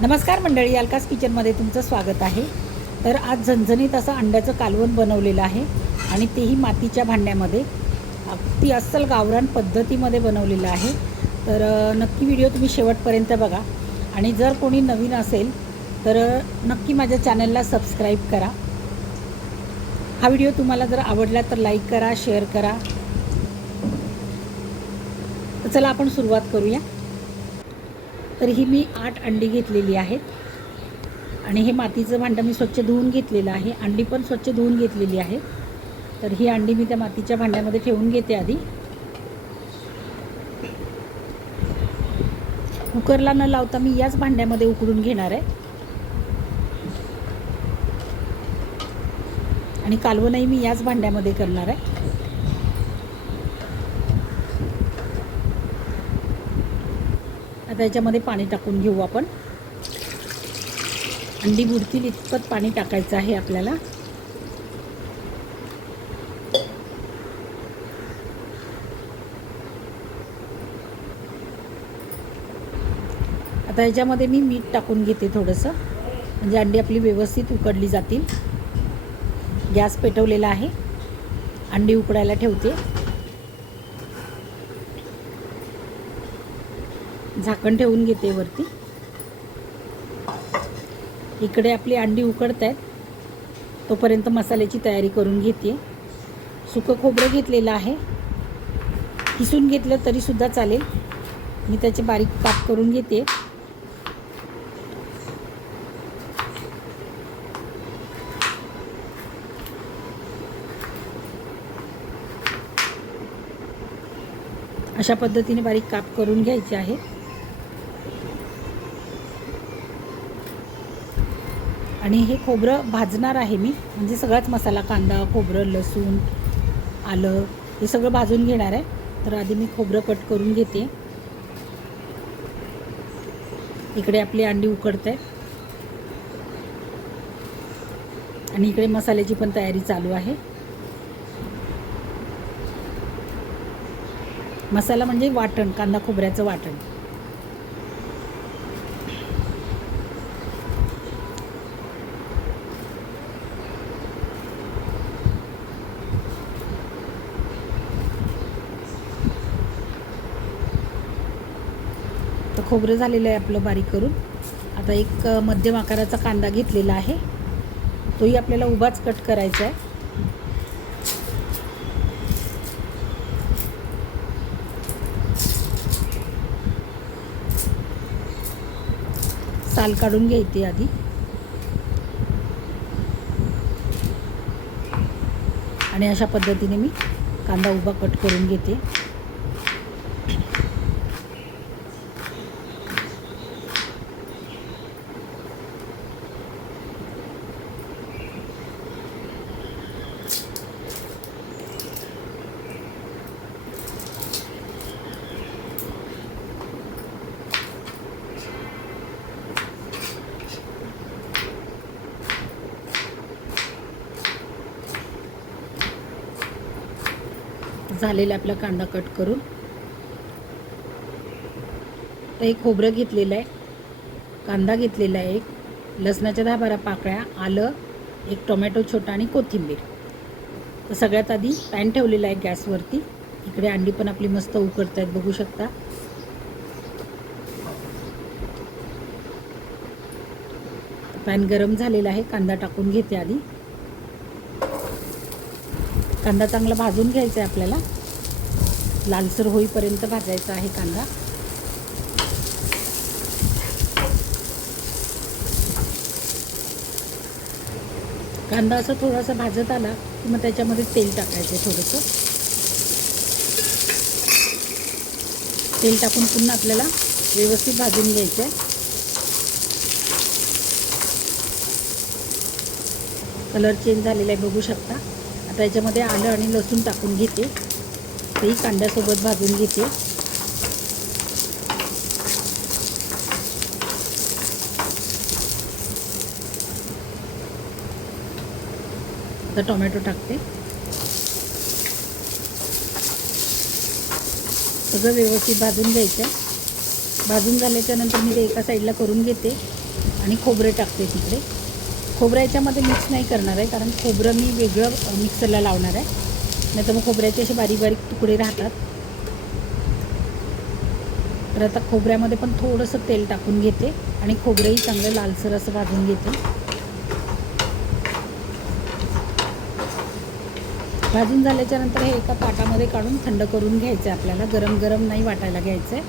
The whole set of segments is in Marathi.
नमस्कार मंडळी अलकास किचनमध्ये तुमचं स्वागत आहे. तर आज झणझणीत असं अंड्याचं कालवण बनवलेलं आहे आणि तेही मातीच्या भांड्यामध्ये. अगदी अस्सल गावरान पद्धतीमध्ये बनवलेलं आहे. तर नक्की व्हिडिओ तुम्ही शेवटपर्यंत बघा. आणि जर कोणी नवीन असेल तर नक्की माझ्या चॅनलला सबस्क्राईब करा. हा व्हिडिओ तुम्हाला जर आवडला तर लाईक करा शेअर करा. तर चला आपण सुरुवात करूया. तर ही मी आठ अंडी घेतलेली आहेत. आणि हे मातीचं भांडं मी स्वच्छ धुवून घेतलेलं आहे. अंडी पण स्वच्छ धुवून घेतलेली आहे तर ही अंडी मी त्या मातीच्या भांड्यामध्ये ठेवून घेते आधी. कुकरला न लावता मी याच भांड्यामध्ये उकडून घेणार आहे. आणि कालवणही मी याच भांड्यामध्ये करणार आहे. आता याच्यामध्ये पाणी टाकून घेऊ आपण. अंडी बुडतील इतपत पाणी टाकायचं आहे आपल्याला. आता याच्यामध्ये मी मीठ टाकून घेते थोडंसं. म्हणजे अंडी आपली व्यवस्थित उकडली जातील. गॅस पेटवलेला आहे. अंडी उकडायला ठेवते. झाकण ठेवून घेते वरती. इकडे आपली अंडी उकडत आहेत तोपर्यंत मसाल्याची तयारी करून घेते. सुकं खोबरं घेतलेलं आहे. किसून घेतलं तरीसुद्धा चालेल. मी त्याचे बारीक काप करून घेते. अशा पद्धतीने बारीक काप करून घ्यायचे आहे आणि हे खोबरं भाजणार आहे मी. म्हणजे सगळाच मसाला कांदा खोबरं लसूण आलं हे सगळं भाजून घेणार आहे. तर आधी मी खोबरं कट करून घेते. इकडे आपली अंडी उकडत. आहे आणि इकडे मसाल्याची पण तयारी चालू आहे. मसाला म्हणजे वाटण कांदा खोबऱ्याचं वाटण. तर खोबरं झालेलं आहे आपलं बारीक करून. आता एक मध्यम आकाराचा कांदा घेतलेला आहे. तोही आपल्याला उभाच कट करायचा आहे. साल काढून घ्यायची आधी. आणि अशा पद्धतीने मी कांदा उभा कट करून घेते. झालेला आपला कांदा कट करून. तर एक खोबरं घेतलेलं आहे. कांदा घेतलेला आहे एक. लसणाच्या दहा बारा पाकळ्या आलं एक टोमॅटो छोटा आणि कोथिंबीर. तर सगळ्यात आधी पॅन ठेवलेला आहे गॅसवरती. इकडे अंडी पण आपली मस्त उकडत आहेत बघू शकता. पॅन गरम झालेला आहे कांदा टाकून घेते आधी. कांदा चांगला भाजून घ्यायचा आहे आपल्याला. लालसर होईपर्यंत भाजायचा आहे कांदा. कांदा असं थोडासा भाजत आला की मग त्याच्यामध्ये तेल टाकायचं आहे थोडंसं. तेल टाकून पुन्हा आपल्याला व्यवस्थित भाजून घ्यायचं आहे. कलर चेंज झालेला आहे बघू शकता. आता याच्यामध्ये आलं आणि लसूण टाकून घेते. तेही कांद्यासोबत भाजून घेते. आता टोमॅटो टाकते. सगळं व्यवस्थित भाजून घ्यायचं. भाजून झाल्याच्यानंतर मी ते एका साईडला करून घेते आणि खोबरे टाकते तिकडे. खोबरं याच्यामध्ये मिक्स नाही करणार आहे कारण खोबरं मी वेगळं मिक्सरला लावणार आहे. नाही तर मग खोबऱ्याचे असे बारीक बारीक तुकडे राहतात. तर आता खोबऱ्यामध्ये पण थोडंसं तेल टाकून घेते आणि खोबरंही चांगलं लालसर असं भाजून घेते. भाजून झाल्याच्यानंतर हे एका ताटामध्ये काढून थंड करून घ्यायचं आहे आपल्याला. गरम गरम नाही वाटायला घ्यायचं आहे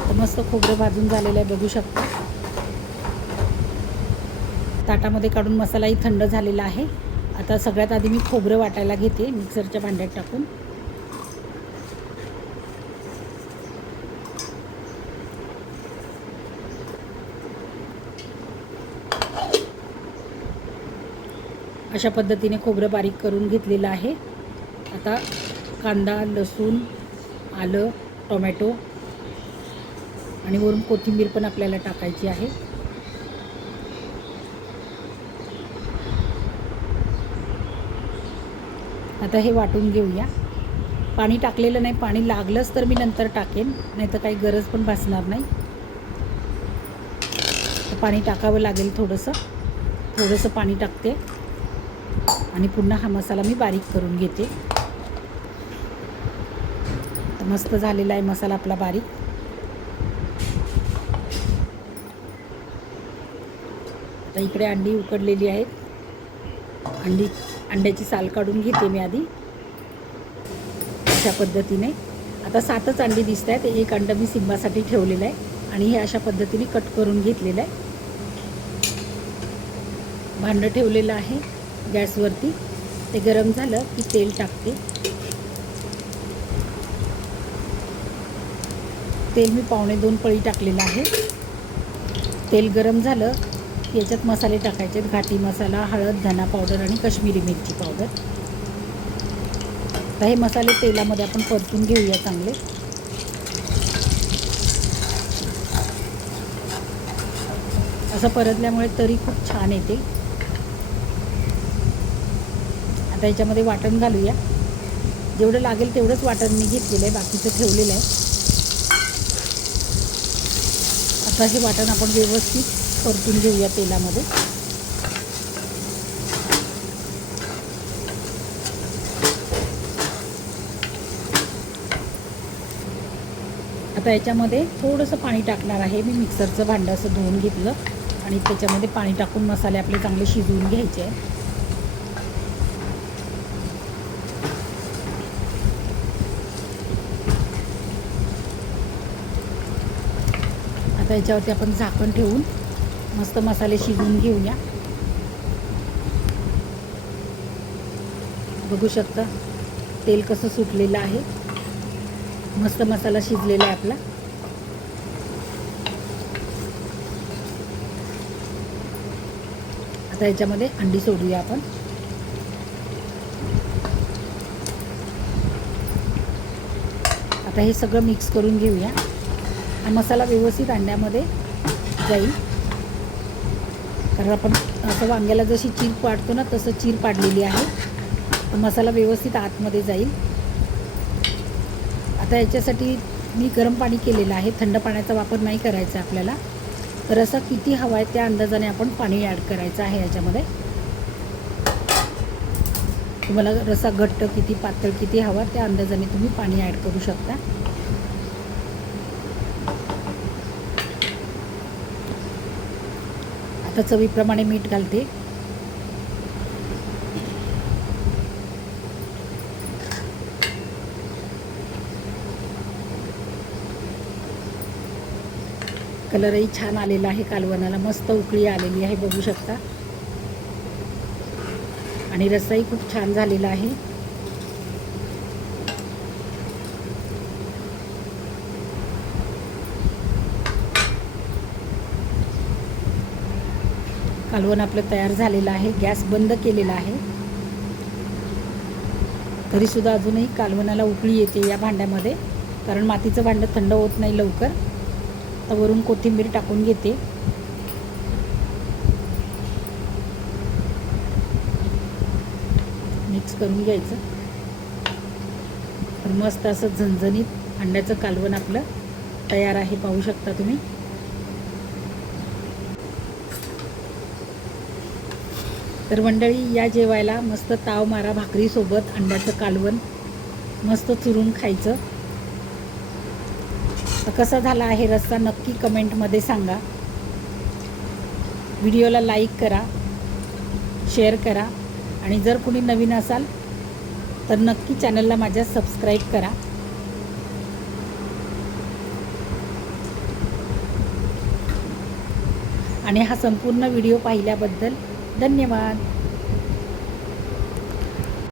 तर मस्त खोबरं भाजून झालेलं आहे बघू शकता. ताटामध्ये काढून मसालाही थंड झालेला आहे. आता सगळ्यात आधी मी खोबरं वाटायला घेते मिक्सरच्या भांड्यात टाकून. अशा पद्धतीने खोबरं बारीक करून घेतलेलं आहे. आता कांदा लसूण आलं टोमॅटो आणि वरून कोथिंबीर पण आपल्याला टाकायची आहे. आता हे वाटून घेऊया. पाणी टाकलेलं नाही पाणी लागलंच तर मी नंतर टाकेन नाही तर काही गरज पण भासणार नाही. तर पाणी टाकावं लागेल थोडंसं. थोडंसं पाणी टाकते. आणि पुन्हा हा मसाला मी बारीक करून घेते. तर मस्त झालेला आहे मसाला आपला बारीक. आता इकडे अंडी उकडलेली आहेत. अंडी अंड्याची साल काढून घेते मी आधी. अशा पद्धतीने. आता सातच अंडी दिसत आहेत. एक अंडं मी सिंबासाठी ठेवलेलं आहे आणि हे अशा पद्धतीने कट करून घेतलेलं आहे. भांडं ठेवलेलं आहे गॅसवरती. ते गरम झालं की तेल टाकते. तेल मी पावणे दोन पळी टाकलेलं आहे. तेल गरम झालं याच्यात मसाले टाकायचे आहेत. घाटी मसाला हळद धना पावडर आणि कश्मीरी मिरची पावडर तर हे मसाले तेलामध्ये आपण परतून घेऊया चांगले. असं परतल्यामुळे तरी खूप छान येते. आता याच्यामध्ये वाटण घालूया. जेवढं लागेल तेवढंच वाटण मी घेतलेलं आहे. बाकीचं ठेवलेलं आहे. आता हे वाटण आपण व्यवस्थित परतून घेऊया तेलामध्ये. आता याच्यामध्ये थोडंसं पाणी टाकणार आहे. मी मिक्सरचं भांडं असं धुवून घेतलं आणि त्याच्यामध्ये पाणी टाकून मसाले आपले चांगले शिजवून घ्यायचे आहे आता याच्यावरती आपण झाकण ठेवून मस्त मसाले शिजवून घेऊया. बघू शकता तेल कसं सुटलेलं आहे. मस्त मसाला शिजलेला आहे आपला. आता याच्यामध्ये अंडी सोडूया आपण. आता हे सगळं मिक्स करून घेऊया. हा मसाला व्यवस्थित अंड्यामध्ये जाईल. कारण आपण असं वांग्याला जशी चीर पाडतो ना तसं चीर पाडलेली आहे. मसाला व्यवस्थित आतमध्ये जाईल. आता याच्यासाठी मी गरम पाणी केलेलं आहे. थंड पाण्याचा वापर नाही करायचा आपल्याला. तर असा किती हवा आहे त्या अंदाजाने आपण पाणी ॲड करायचं आहे याच्यामध्ये. तुम्हाला रसा घट्ट किती पातळ किती हवा त्या अंदाजाने तुम्ही पाणी ॲड करू शकता. आता चवीप्रमाणे मीठ घालते. कलरही छान आलेला आहे कालवणाला. मस्त उकळी आलेली आहे बघू शकता. आणि रसाही खूप छान झालेला आहे. कालवण आपलं तयार झालेलं आहे गॅस बंद केलेला आहे. तरीसुद्धा अजूनही कालवणाला उकळी येते या भांड्यामध्ये कारण मातीचं भांडं थंड होत नाही लवकर. तर वरून कोथिंबीर टाकून घेते. मिक्स करून घ्यायचं. तर मस्त असं झणझणीत अंड्याचं कालवण आपलं तयार आहे पाहू शकता तुम्ही. तर मंडळी या जेवायला मस्त ताव मारा भाकरीसोबत अंड्याचं कालवण मस्त चुरून खायचं. तर कसा झाला आहे रस्ता नक्की कमेंटमध्ये सांगा. व्हिडिओला लाईक करा शेअर करा आणि जर कुणी नवीन असाल तर नक्की चॅनलला माझ्या सबस्क्राईब करा. आणि हा संपूर्ण व्हिडिओ पाहिल्याबद्दल धन्यवाद.